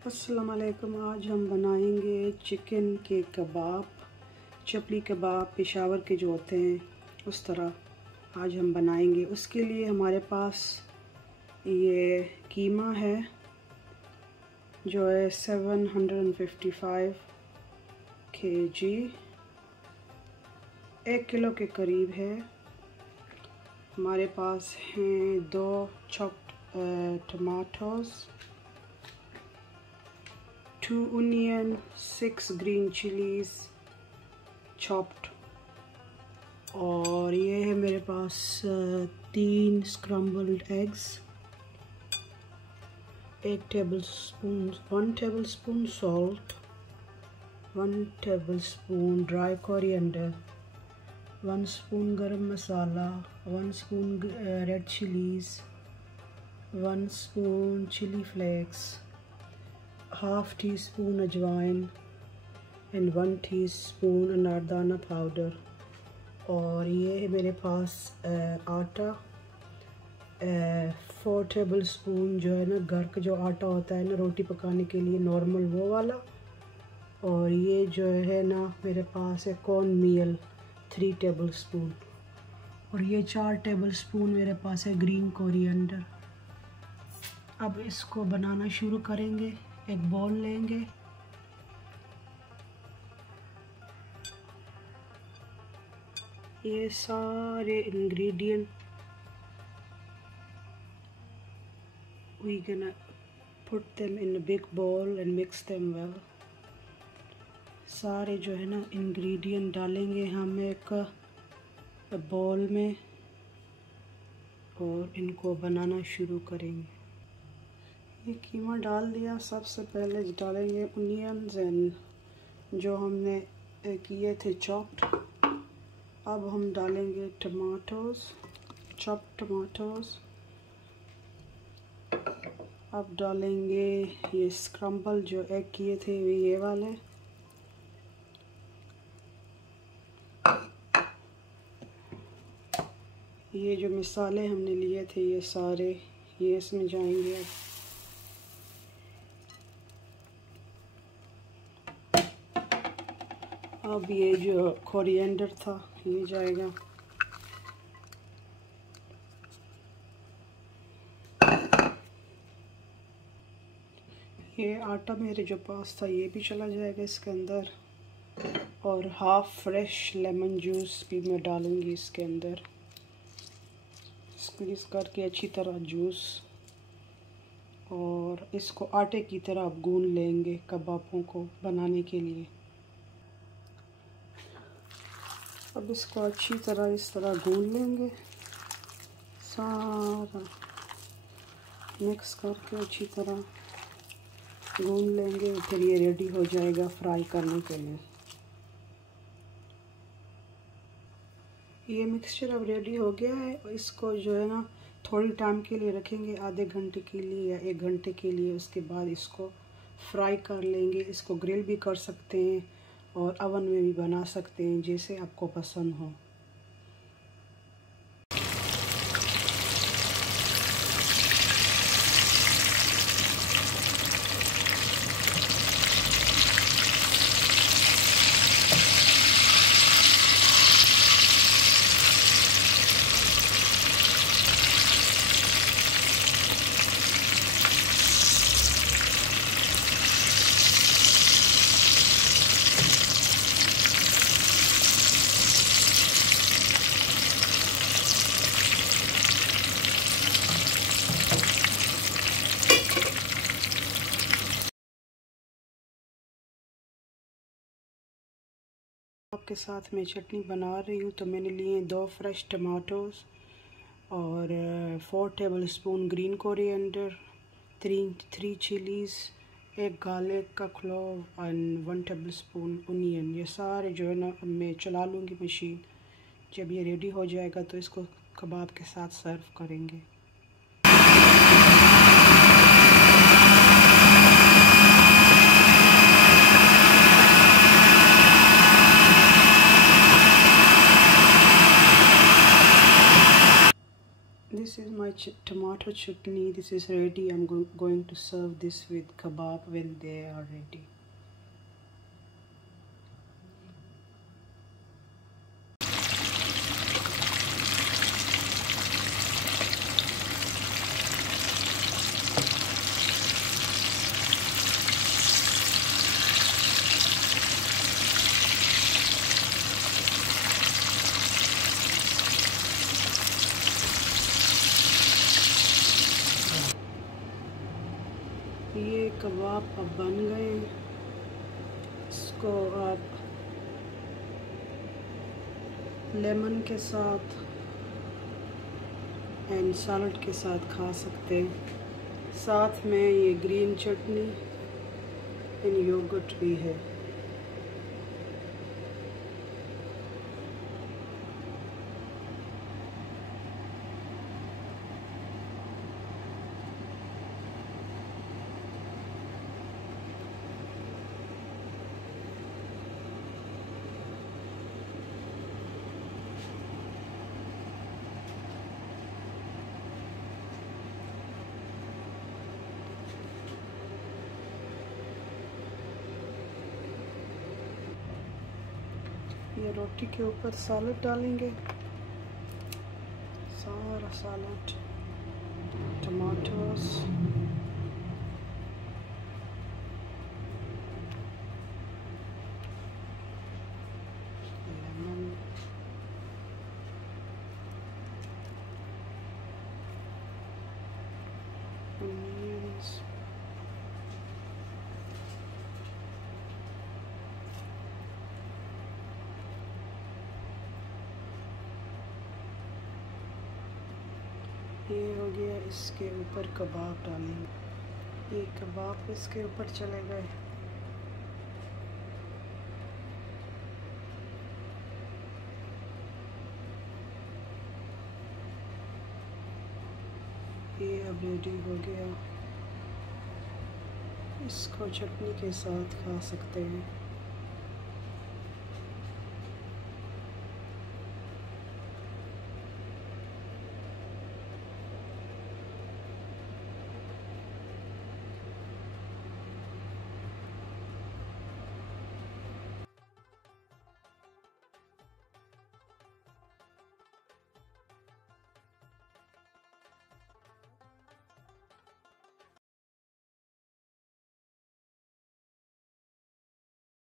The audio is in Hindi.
अस्सलाम वालेकुम। आज हम बनाएंगे चिकन के कबाब, चपली कबाब पेशावर के जो होते हैं उस तरह आज हम बनाएंगे। उसके लिए हमारे पास ये कीमा है जो है 755 kg, 1 किलो के करीब है। हमारे पास हैं 2 chopped tomatoes, 2 onion, 6 green chilies chopped, और ये है मेरे पास 3 scrambled eggs, 1 tablespoon salt, 1 tablespoon dry coriander, 1 spoon garam masala, 1 spoon red chilies, 1 spoon chili flakes, half teaspoon अजवाइन and 1 teaspoon अनारदाना पाउडर। और ये है मेरे पास आटा 4 टेबलस्पून जो है ना घर का जो आटा होता है ना रोटी पकाने के लिए नॉर्मल वो वाला। और ये जो है ना मेरे पास है कॉर्न मील 3 टेबलस्पून, और ये 4 टेबलस्पून मेरे पास है ग्रीन कोरिएंडर। अब इसको बनाना शुरू करेंगे। एक बॉल लेंगे, ये सारे ingredient we gonna put them in a big bowl and mix them well। सारे जो है ना इंग्रेडिएंट डालेंगे हम एक बॉल में और इनको बनाना शुरू करेंगे। ये कीमा डाल दिया। सबसे पहले डालेंगे अनियंस एंड जो हमने किए थे चॉप्ड। अब हम डालेंगे टमाटोज़, चॉप्ड टमाटोज़। अब डालेंगे ये स्क्रम्बल जो एग किए थे ये वाले। ये जो मसाले हमने लिए थे ये सारे ये इसमें जाएंगे। अब ये जो कोरिएंडर था ये जाएगा। ये आटा मेरे जो पास था ये भी चला जाएगा इसके अंदर, और हाफ फ्रेश लेमन जूस भी मैं डालूंगी इसके अंदर। स्क्वीज़ करके अच्छी तरह जूस, और इसको आटे की तरह आप गूंद लेंगे कबाबों को बनाने के लिए। अब इसको अच्छी तरह इस तरह गूंद लेंगे, सारा मिक्स करके अच्छी तरह गूंद लेंगे। फिर ये रेडी हो जाएगा फ्राई करने के लिए। ये मिक्सचर अब रेडी हो गया है। इसको जो है ना थोड़ी टाइम के लिए रखेंगे, आधे घंटे के लिए या 1 घंटे के लिए। उसके बाद इसको फ्राई कर लेंगे। इसको ग्रिल भी कर सकते हैं और अवन में भी बना सकते हैं, जैसे आपको पसंद हो। आपके साथ मैं चटनी बना रही हूँ, तो मैंने लिए 2 फ्रेश टमाटोज़ और 4 tablespoon green coriander, 3 chillies, 1 garlic का क्लोव एंड 1 टेबलस्पून अनियन। ये सारे जो है ना मैं चला लूँगी मशीन। जब ये रेडी हो जाएगा तो इसको कबाब के साथ सर्व करेंगे। This is my my tomato chutney. This is ready. I'm going to serve this with kebab when they are ready. ये कबाब अब बन गए। इसको आप लेमन के साथ एंड सैलड के साथ खा सकते हैं। साथ में ये ग्रीन चटनी एंड योगर्ट भी है। ये रोटी के ऊपर सैलड डालेंगे, सारा सैलड, टमाटोस, लेमन, अनियंस, ये हो गया। इसके ऊपर कबाब डालेंगे। ये कबाब इसके ऊपर चले गए। ये अब रेडी हो गया। इसको चटनी के साथ खा सकते हैं।